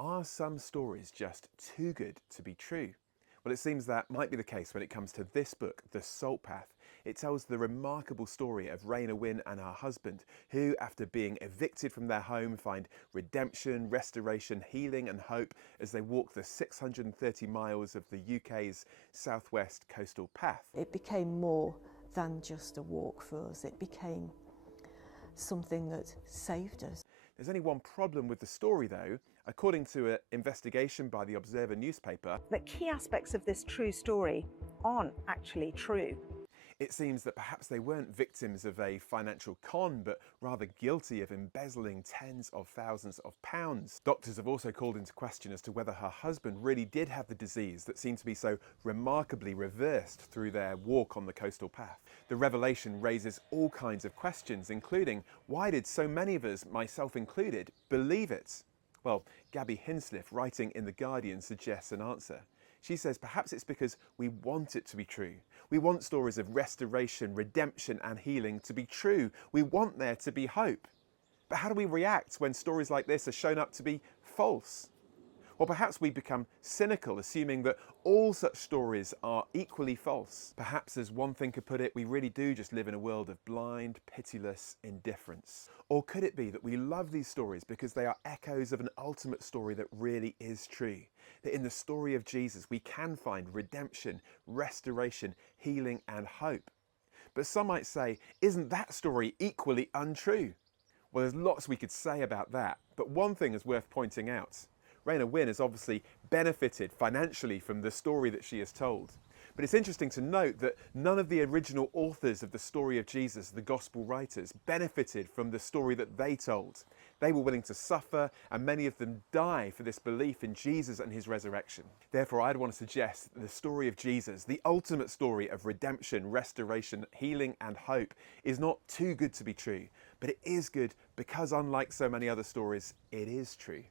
Are some stories just too good to be true? Well, it seems that might be the case when it comes to this book, The Salt Path. It tells the remarkable story of Raina Wynne and her husband, who, after being evicted from their home, find redemption, restoration, healing, and hope as they walk the 630 miles of the UK's southwest coastal path. It became more than just a walk for us. It became something that saved us. There's only one problem with the story, though. According to an investigation by the Observer newspaper, that key aspects of this true story aren't actually true. it seems that perhaps they weren't victims of a financial con, but rather guilty of embezzling tens of thousands of pounds. Doctors have also called into question as to whether her husband really did have the disease that seemed to be so remarkably reversed through their walk on the coastal path. The revelation raises all kinds of questions, including why did so many of us, myself included, believe it? Well, Gabby Hinsliff, writing in The Guardian, suggests an answer. She says perhaps it's because we want it to be true. We want stories of restoration, redemption and healing to be true. We want there to be hope. But how do we react when stories like this are shown up to be false? Or perhaps we become cynical, assuming that all such stories are equally false. Perhaps, as one thinker put it, we really do just live in a world of blind, pitiless indifference. Or could it be that we love these stories because they are echoes of an ultimate story that really is true? That in the story of Jesus we can find redemption, restoration, healing and hope. But some might say, isn't that story equally untrue? Well, there's lots we could say about that, but one thing is worth pointing out. Raina Wynne has obviously benefited financially from the story that she has told. But it's interesting to note that none of the original authors of the story of Jesus, the gospel writers, benefited from the story that they told. They were willing to suffer, and many of them die for this belief in Jesus and his resurrection. Therefore, I'd want to suggest that the story of Jesus, the ultimate story of redemption, restoration, healing and hope, is not too good to be true, but it is good because, unlike so many other stories, it is true.